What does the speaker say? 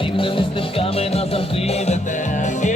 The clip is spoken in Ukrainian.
Рівними стежками назавжди веде.